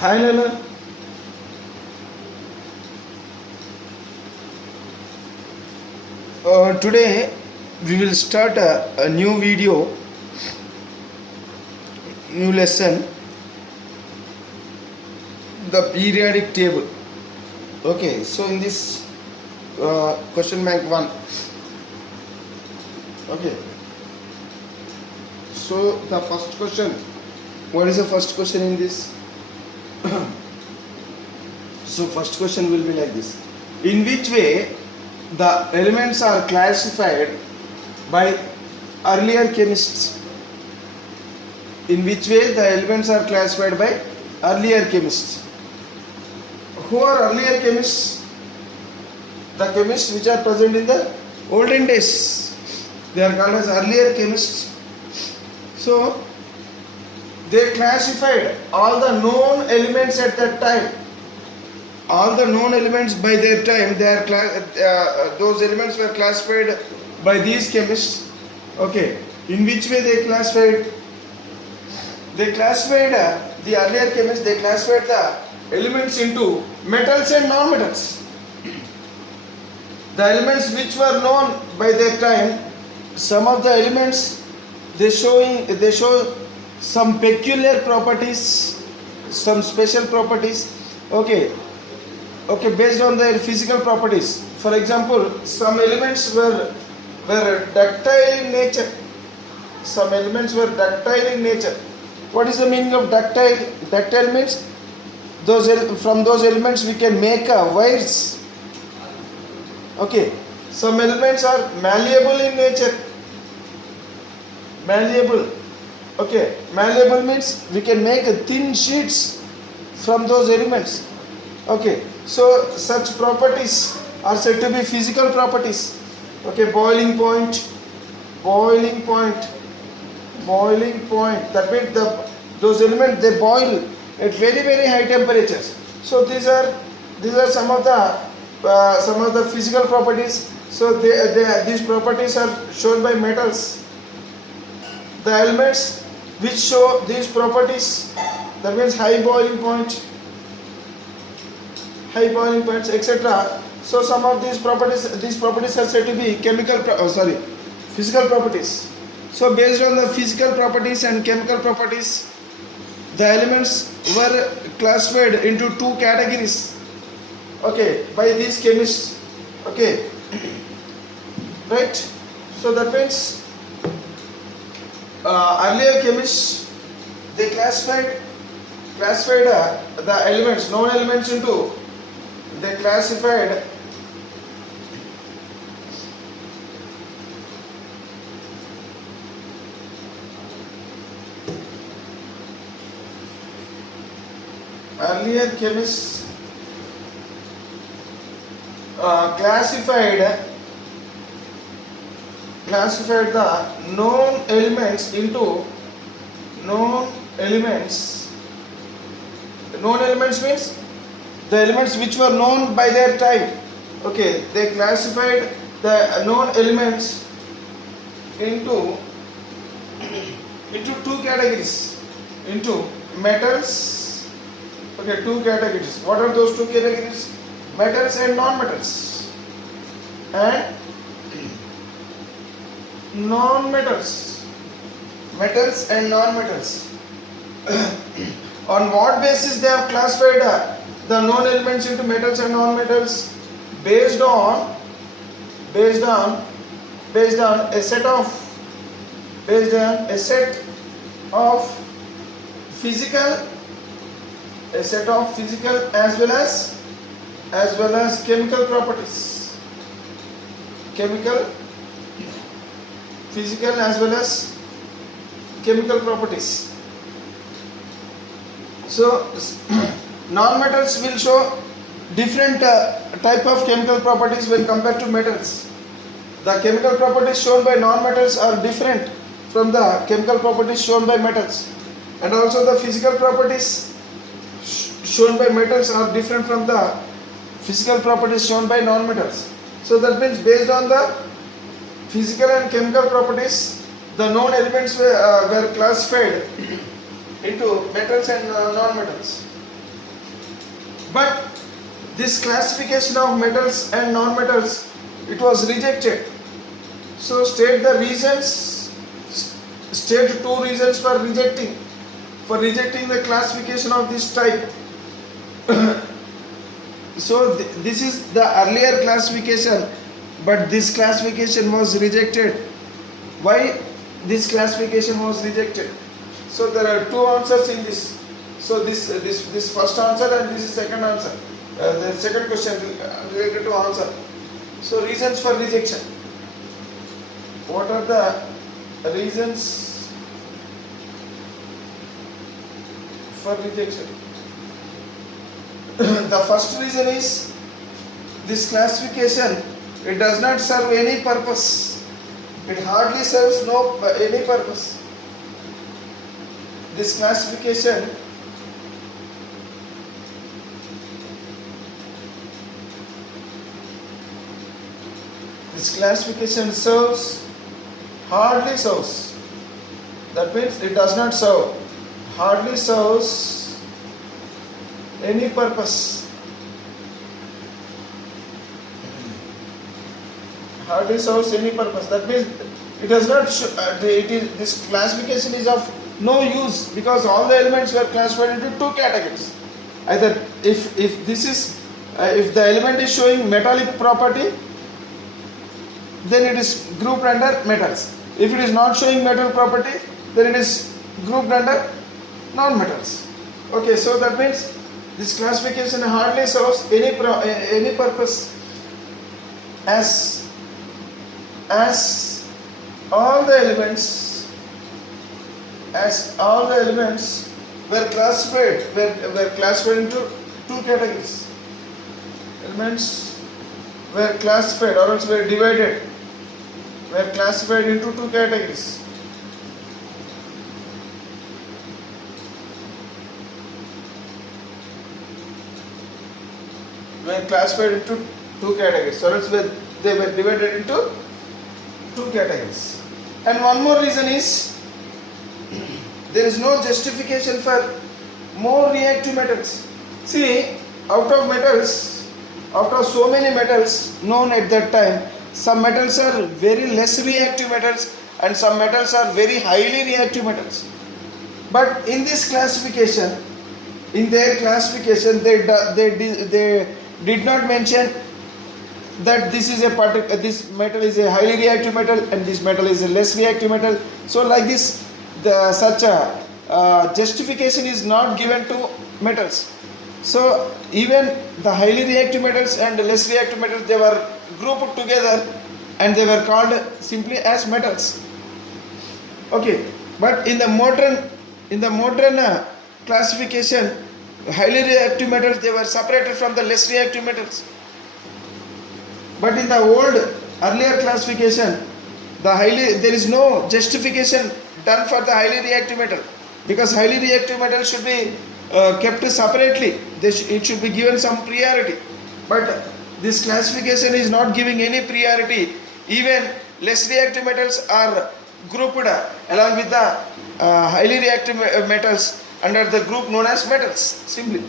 Hi Lala. Today we will start a new video, new lesson, the periodic table. Okay, so in this question bank 1. Okay, so the first question, what is the first question in this? So first question will be like this: in which way the elements are classified by earlier chemists? In which way the elements are classified by earlier chemists? Who are earlier chemists? The chemists which are present in the olden days. They are called as earlier chemists. So they classified all the known elements at that time. All the known elements by their time, those elements were classified by these chemists. Okay, in which way they classified? They classified the earlier chemists. They classified the elements into metals and non-metals. The elements which were known by their time, some of the elements they show some peculiar properties, some special properties. Okay, based on their physical properties. For example, some elements were ductile in nature. Some elements were ductile in nature. What is the meaning of ductile? Ductile means from those elements we can make wires. Okay, some elements are malleable in nature. Malleable. Okay, malleable means we can make thin sheets from those elements. Okay, so such properties are said to be physical properties. Okay, boiling point. That means those elements, they boil at very very high temperatures. So these are some of the physical properties. So these properties are shown by metals. The elements which show these properties, that means high boiling points, etc. So some of these properties are said to be physical properties. So based on the physical properties and chemical properties, the elements were classified into two categories. Okay, by these chemists. Okay, right? So that means earlier chemists, they classified the elements, known elements into. They classified earlier chemists classified the known elements into known elements. Known elements means the elements which were known by their time. Okay, they classified the known elements into two categories. Into metals. Okay, two categories. What are those two categories? Metals and non-metals. And non-metals. Metals and non-metals. On what basis they have classified the known elements into metals and non-metals? Based on a set of physical as well as chemical properties. Physical as well as chemical properties. So non-metals will show different type of chemical properties when compared to metals. The chemical properties shown by non-metals are different from the chemical properties shown by metals, and also the physical properties shown by metals are different from the physical properties shown by non-metals. So that means based on the physical and chemical properties, the known elements were classified into metals and non-metals. But this classification of metals and non-metals, it was rejected. So state the reasons, state two reasons for rejecting the classification of this type. So this is the earlier classification, but this classification was rejected. Why this classification was rejected? So there are two answers in this. So this first answer and this is second answer. The second question related to answer. So reasons for rejection. What are the reasons for rejection? The first reason is this classification, it does not serve any purpose. It hardly serves any purpose. This classification hardly serves. That means it does not serve, hardly serves any purpose. Hardly serves any purpose. That means it does not. This classification is of no use, because all the elements were classified into two categories. Either if the element is showing metallic property, then it is grouped under metals. If it is not showing metal property, then it is grouped under non-metals. Okay, so that means this classification hardly serves any purpose, as all the elements were classified into two categories. Elements were classified, or else were divided, were classified into two categories. Were classified into two categories, or else they were divided into two categories. And one more reason is there is no justification for more reactive metals. See, out of so many metals known at that time, some metals are very less reactive metals and some metals are very highly reactive metals. But in this classification, in their classification, they did not mention that this metal is a highly reactive metal and this metal is a less reactive metal. So like this, such a justification is not given to metals. So even the highly reactive metals and the less reactive metals, they were grouped together and they were called simply as metals. Okay, but in the modern classification, highly reactive metals, they were separated from the less reactive metals. But in the earlier classification, there is no justification done for the highly reactive metal, because highly reactive metal should be kept separately. It should be given some priority. But this classification is not giving any priority. Even less reactive metals are grouped along with the highly reactive metals under the group known as metals simply.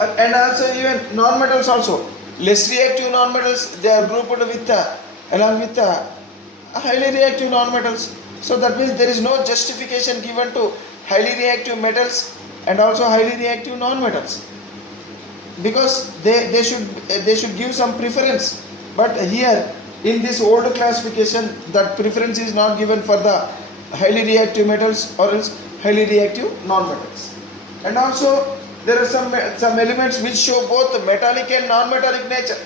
And also even non-metals also. Less reactive non-metals, they are grouped with along with the highly reactive non-metals. So that means there is no justification given to highly reactive metals and also highly reactive non-metals, because they should give some preference. But here in this old classification, that preference is not given for the highly reactive metals or else highly reactive non-metals. And also there are some elements which show both metallic and non-metallic nature.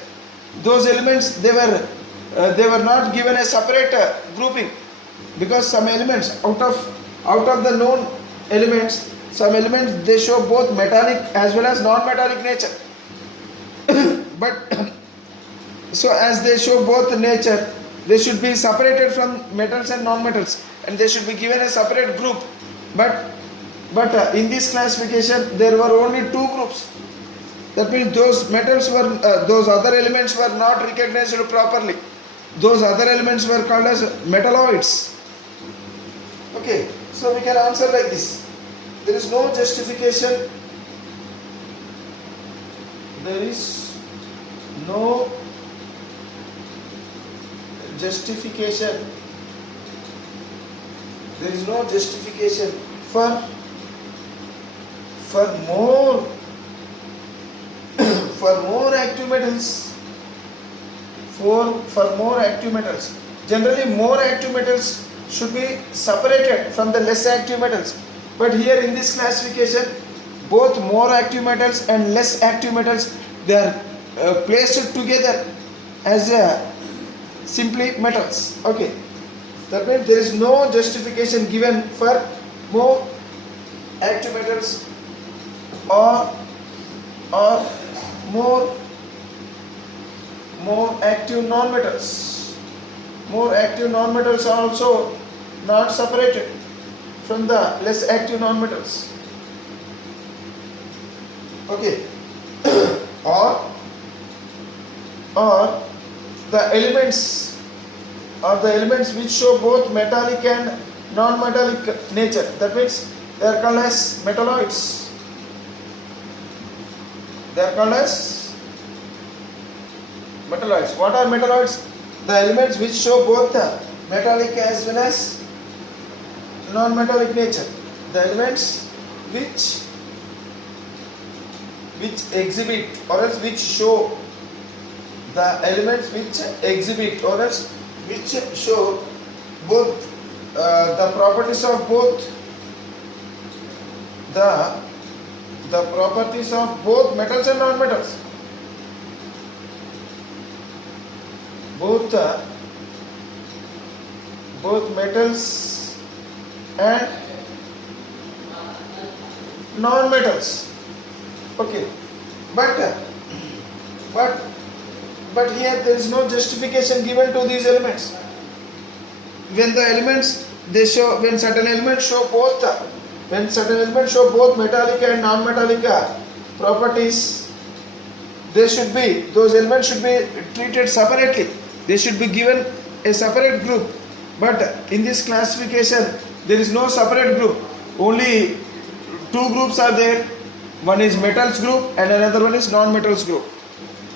Those elements, they were not given a separate grouping, because some elements out of the known elements, some elements they show both metallic as well as non-metallic nature. But so as they show both nature, they should be separated from metals and non-metals, and they should be given a separate group. But in this classification, there were only two groups. That means those other elements were not recognized properly. Those other elements were called as metalloids. Okay, so we can answer like this. There is no justification there is no justification. There is no justification for more for more active metals. For more active metals. Generally, more active metals should be separated from the less active metals. But here in this classification, both more active metals and less active metals, they are placed together as simply metals. Okay, that means there is no justification given for more active metals or more active non-metals. More active non-metals are also not separated from the less active non-metals. Okay. or the elements which show both metallic and non-metallic nature. That means they are called as metalloids. They are called as metalloids. What are metalloids? The elements which show both the metallic as well as non-metallic nature. The elements which exhibit or else which show, the elements which exhibit or else which show both the properties of both the properties of both metals and non-metals. Both metals and non-metals. Okay, but here there is no justification given to these elements. When the elements when certain elements show both metallic and non-metallic properties, those elements should be treated separately. They should be given a separate group. But in this classification, there is no separate group. Only two groups are there. One is metals group and another one is non-metals group.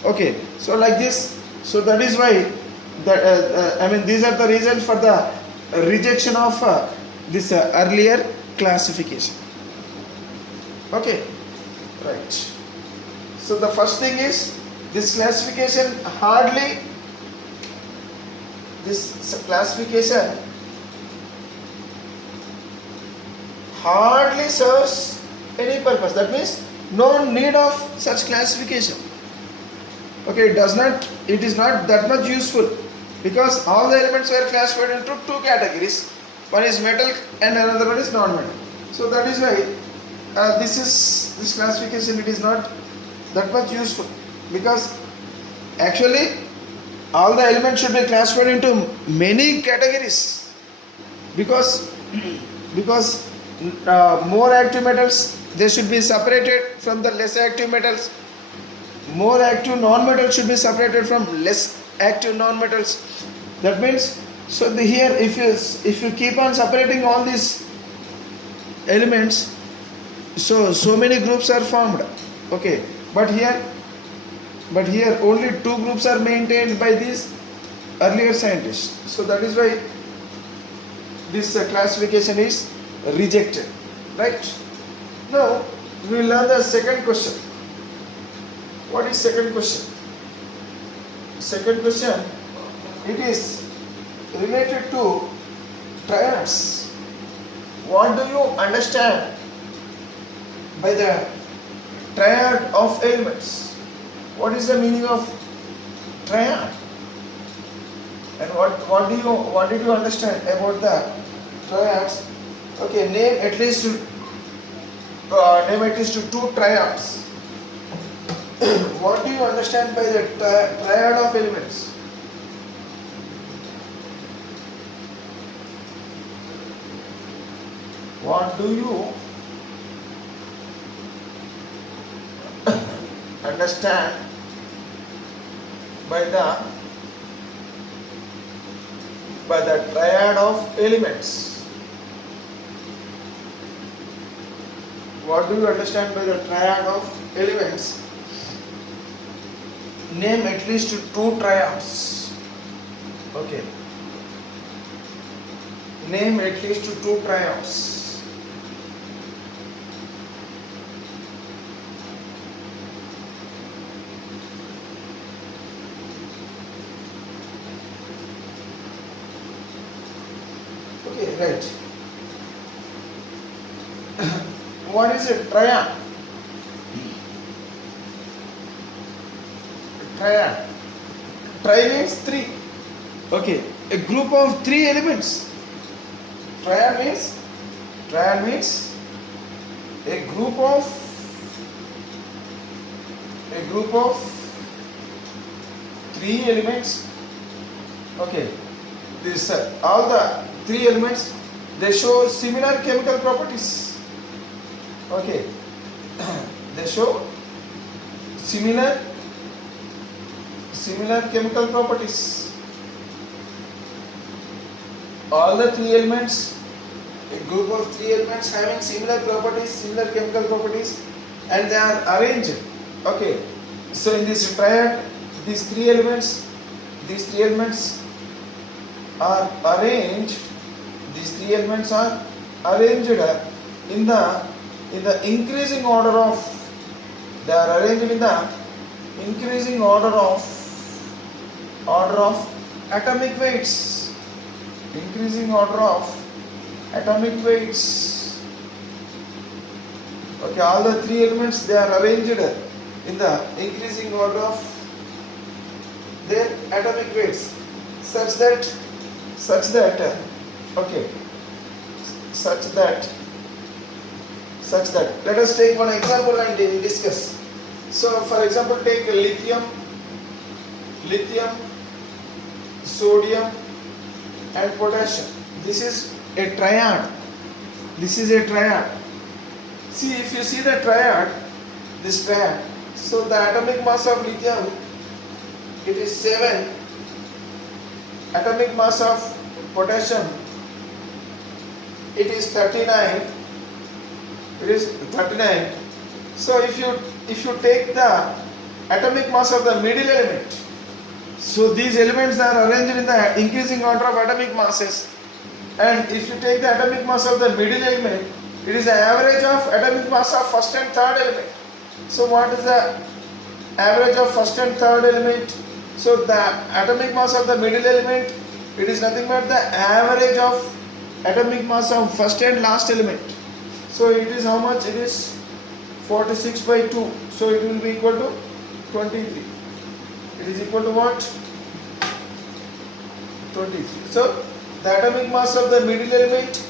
Okay, so like this. So that is why these are the reasons for the rejection of this earlier classification. Okay, right. So the first thing is this classification hardly serves any purpose. That means no need of such classification. Okay, it is not that much useful, because all the elements were classified into two categories. One is metal and another one is non-metal. So that is why this classification, it is not that much useful, because actually all the elements should be classified into many categories, because more active metals, they should be separated from the less active metals. More active non-metals should be separated from less active non-metals. That means, here if you keep on separating all these elements, so many groups are formed. Okay, but here only two groups are maintained by these earlier scientists. So that is why this classification is rejected. Right? Now we will learn the second question. What is second question? Second question, it is related to triads. What do you understand by the triad of elements? What is the meaning of triad? And what did you understand about the triads? Okay, name at least two triads. What do you understand by the triad of elements? What do you understand by the triad of elements? What do you understand by the triad of elements? name at least two triads. Okay, name at least two triads. Okay, right. What is a triad? Triad. Tri means three. Okay, a group of three elements. Triad means a group of three elements. Okay, this all the three elements, they show similar chemical properties. Okay, they show similar chemical properties. All the three elements, a group of three elements having similar properties, similar chemical properties, and they are arranged. Okay, so in this triad, these three elements are arranged. These three elements are arranged in the increasing order of. They are arranged in the increasing order of atomic weights. Increasing order of atomic weights. Okay, all the three elements, they are arranged in the increasing order of their atomic weights, such that let us take one example and discuss. So for example, take lithium, sodium and potassium. This is a triad. See, if you see the triad, this triad, so the atomic mass of lithium, it is 7. Atomic mass of potassium, it is 39. So if you take the atomic mass of the middle element, so these elements are arranged in the increasing order of atomic masses, and if you take the atomic mass of the middle element, it is the average of atomic mass of first and third element. So what is the average of first and third element? So the atomic mass of the middle element, it is nothing but the average of atomic mass of first and last element. So it is how much? It is 46 by 2. So it will be equal to 23. It is equal to what? 23. So the atomic mass of the middle element,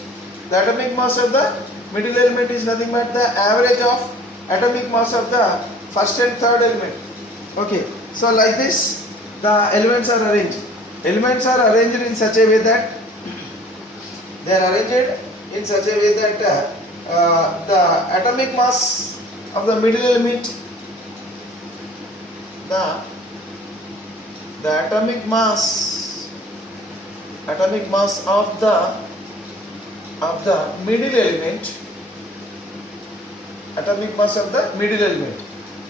is nothing but the average of atomic mass of the first and third element. Okay, so like this the elements are arranged. Elements are arranged in such a way that they are arranged in such a way that the atomic mass of the middle element, the atomic mass of the middle element,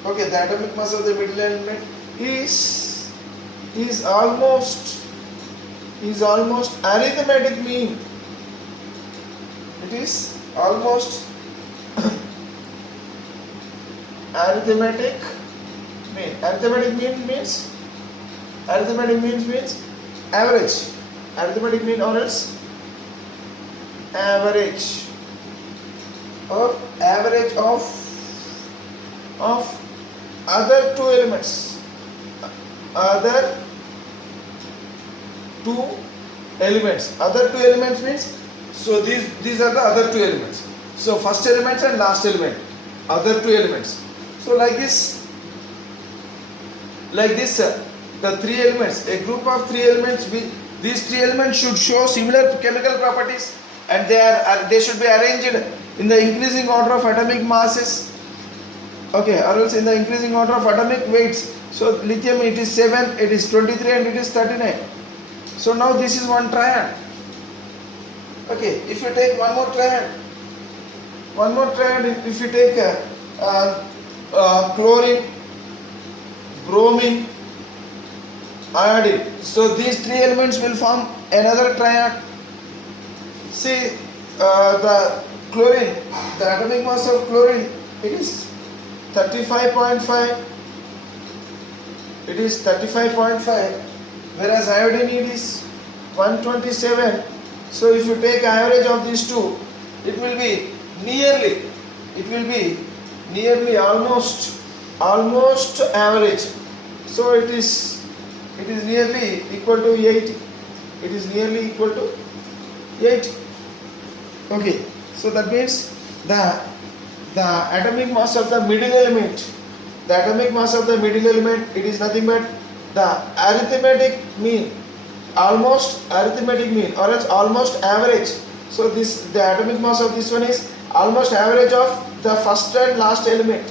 okay, the atomic mass of the middle element is almost arithmetic mean. It is almost arithmetic mean. Arithmetic means average. Arithmetic mean or else average, or average of other two elements. Other two elements means, so these are the other two elements. So first elements and last element, other two elements. So like this, the three elements, a group of three elements, these three elements should show similar chemical properties, and they should be arranged in the increasing order of atomic masses, okay, or else in the increasing order of atomic weights. So lithium, it is 7, it is 23, and it is 39. So now this is one triad. Okay, if you take one more triad, if you take chlorine, bromine, iodine. So these three elements will form another triad. See, the chlorine, the atomic mass of chlorine, it is 35.5. It is 35.5, whereas iodine it is 127. So if you take average of these two, it will be nearly almost average. So it is nearly equal to 80. It is nearly equal to 80. Okay, so that means the atomic mass of the middle element, it is nothing but the arithmetic mean, almost arithmetic mean, or else almost average. So the atomic mass of this one is almost average of the first and last element.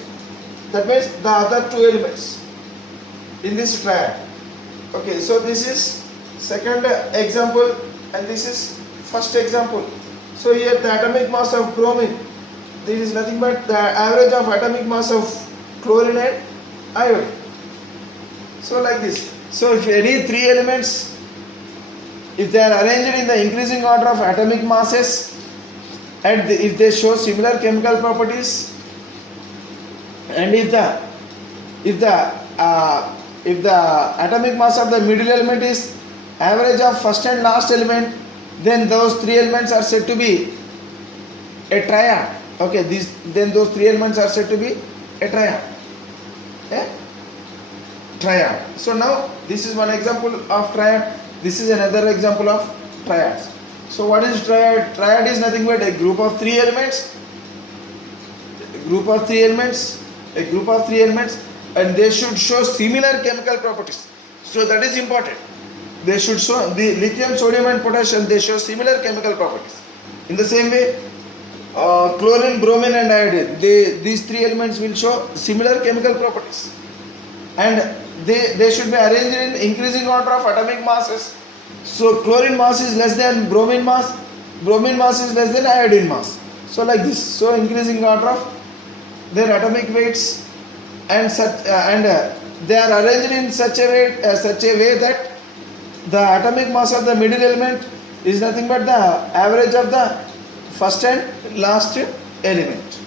That means the other two elements in this triad. Okay, so this is second example and this is first example. So here the atomic mass of bromine, this is nothing but the average of atomic mass of chlorine and iodine. So like this. So if any three elements, if they are arranged in the increasing order of atomic masses and if they show similar chemical properties, and if the atomic mass of the middle element is average of first and last element, then those three elements are said to be a triad. Okay, then those three elements are said to be a triad. Triad. So now this is one example of triad. This is another example of triads. So what is triad? Triad is nothing but a group of three elements. And they should show similar chemical properties. So that is important. They should show, the lithium, sodium and potassium, they show similar chemical properties. In the same way, chlorine, bromine and iodine, these three elements will show similar chemical properties. And they should be arranged in increasing order of atomic masses. So chlorine mass is less than bromine mass is less than iodine mass. So like this. So increasing order of their atomic weights, and they are arranged in such a way that the atomic mass of the middle element is nothing but the average of the first and last element.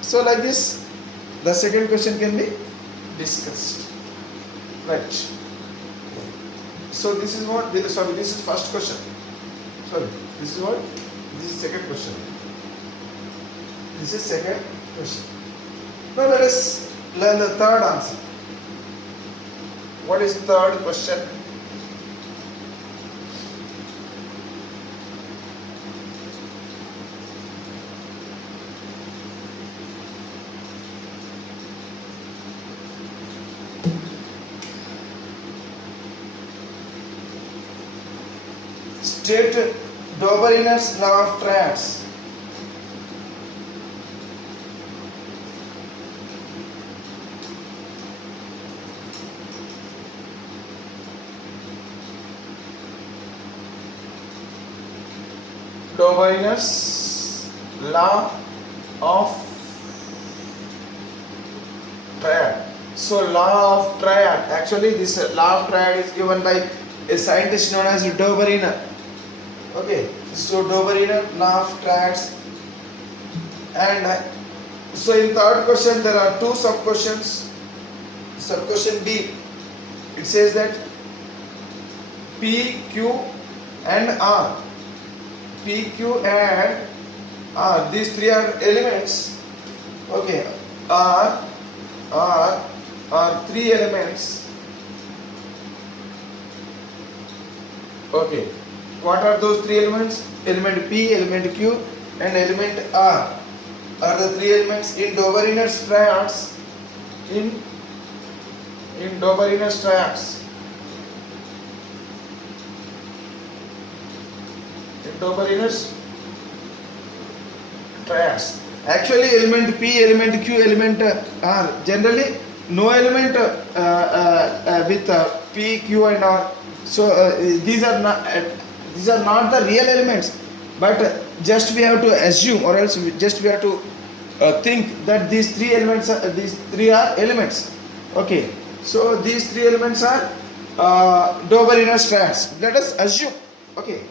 So like this, the second question can be discussed. Right. So this is what, this is first question. This is second question. This is second question. Now let us learn the third answer. What is third question? State Dobereiner's law of triads. Dobereiner's law of triad. So law of triad, actually this law of triad is given by a scientist known as Dobereiner. Okay, so Dobereiner, law of triads. And so in third question there are two sub questions. Sub question B, it says that P, Q and R. P, Q and R, these three are elements. Okay, are three elements. Okay, what are those three elements? Element P, element Q and element R are the three elements in Dobereiner's triads. In Dobereiner's triads. Dobereiner's triads. Actually, element P, element Q, element R. Generally, no element with P, Q, and R. So these are not the real elements. But just we have to assume, or else we have to think that these three are elements. Okay. So these three elements are double inner strands. Let us assume. Okay.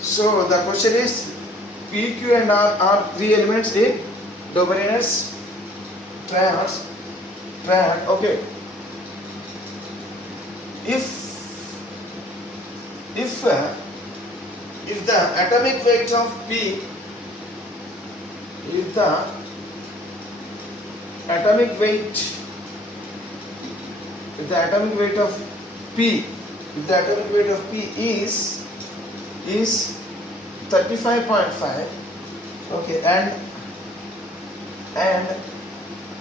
So the question is P, Q and R are three elements in double inner strands. Okay. If the atomic weight of P, if the atomic weight of P, if the atomic weight of P is 35.5, okay, and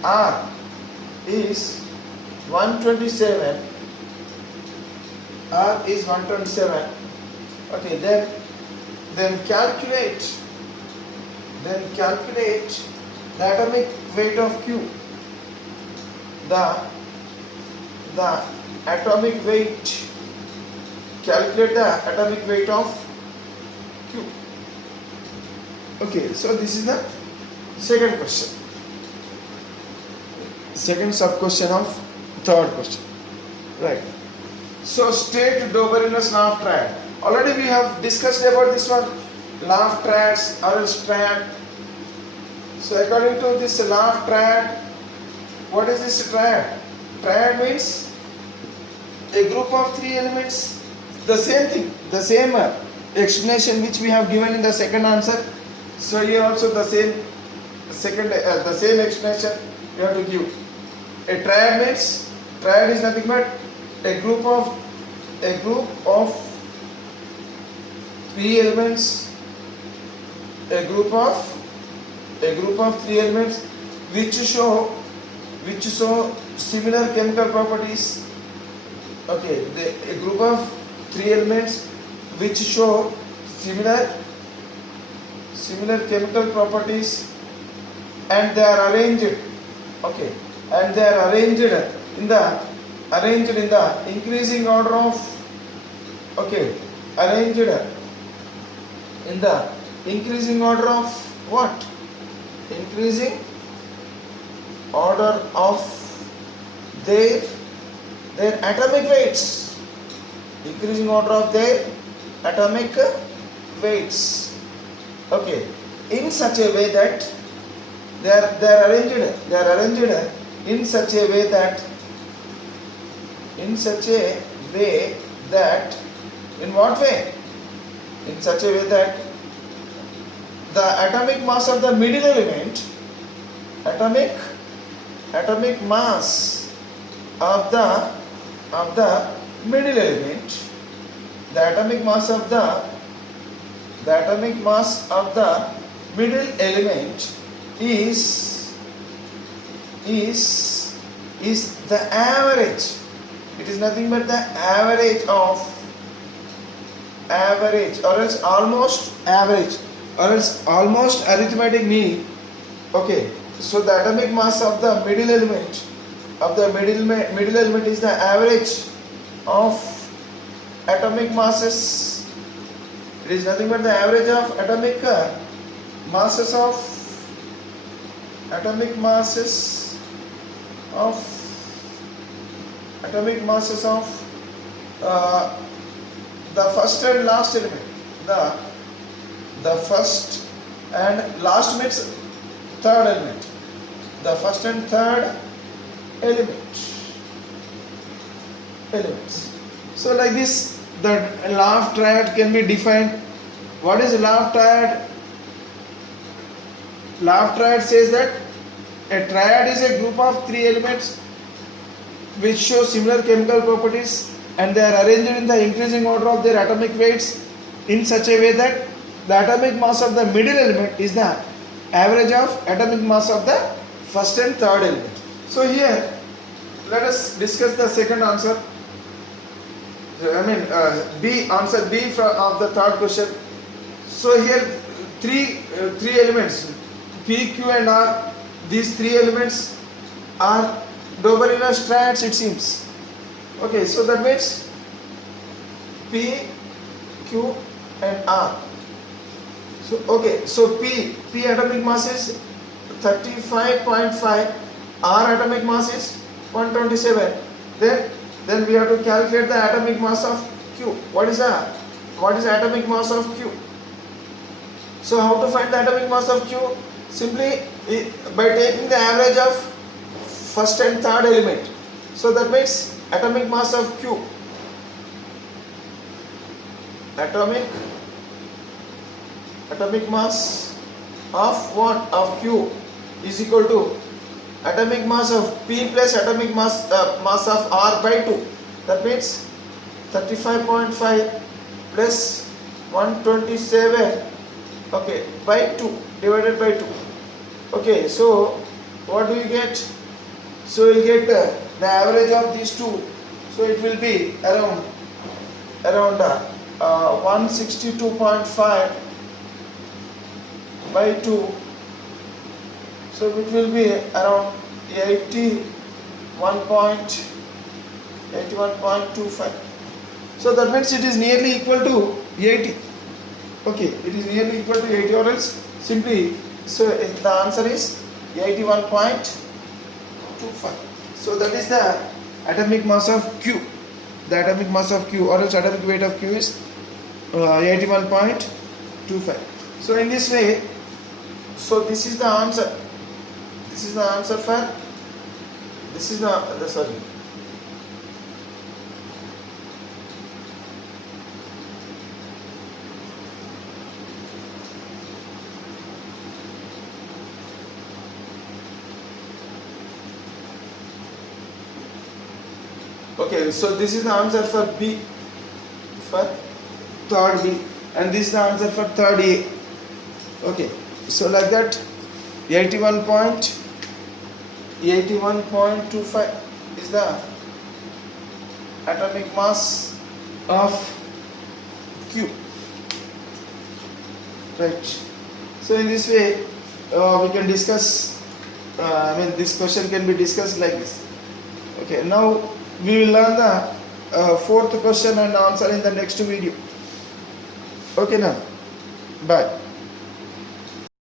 R is 127, okay, then calculate the atomic weight of Q, the atomic weight, calculate the atomic weight of Q. Okay, so this is the second question, second sub question of third question, right? So state Doberan's law of triad. Already we have discussed about this one, law of triads or else triad. So according to this law of triad, what is this triad? Triad means a group of three elements. The same thing, the same explanation which we have given in the second answer. So here also the same the same explanation you have to give. A triad means, triad is nothing but a group of three elements, a group of three elements which show similar chemical properties. Okay, a group of three elements which show similar chemical properties, and they are arranged. Okay, and they are arranged in the increasing order of, okay, arranged in the increasing order of what? Increasing order of their atomic weights. Increasing order of their atomic weights. Okay, in such a way that they are arranged in such a way that in what way? In such a way that the atomic mass of the middle element, atomic mass of the middle element, the atomic mass of the middle element is the average. It is nothing but the average or else almost average, or else almost arithmetic mean. Okay, so the atomic mass of the middle element is the average of atomic masses. It is nothing but the average of atomic masses of the first and last element. The first and last means third element. The first and third elements. So like this, the law of triad can be defined. What is law of triad? Law of triad says that a triad is a group of three elements which show similar chemical properties, and they are arranged in the increasing order of their atomic weights in such a way that the atomic mass of the middle element is the average of atomic mass of the first and third element. So here let us discuss the second answer. Answer B of the third question. So here three elements, P, Q and R. These three elements are Doberan's strands, it seems. Okay, so that means P, Q and R. So okay, so P atomic mass is 35.5, R atomic mass is 127. Then then we have to calculate the atomic mass of Q. What is atomic mass of Q? So how to find the atomic mass of Q? Simply by taking the average of first and third element. So that means atomic mass of Q, atomic mass of what? Of Q is equal to atomic mass of P plus atomic mass of R by 2. That means 35.5 plus 127, okay, by 2 divided by 2. Okay, so what do you get? So you will get the average of these two. So it will be around 162.5 by 2. So it will be around 81.25. So that means it is nearly equal to 80. Okay, it is nearly equal to 80, or else simply, so the answer is 81.25. So that is the atomic mass of Q. The atomic mass of Q, or else atomic weight of Q is 81.25. So in this way, so this is the answer. This is the answer for, this is the sorry. Okay, so this is the answer for B, for third B, and this is the answer for third A. Okay, so like that, 81.25 is the atomic mass of Q. Right. So in this way, we can discuss. This question can be discussed like this. Okay. Now we will learn the fourth question and answer in the next video. Okay now. Bye.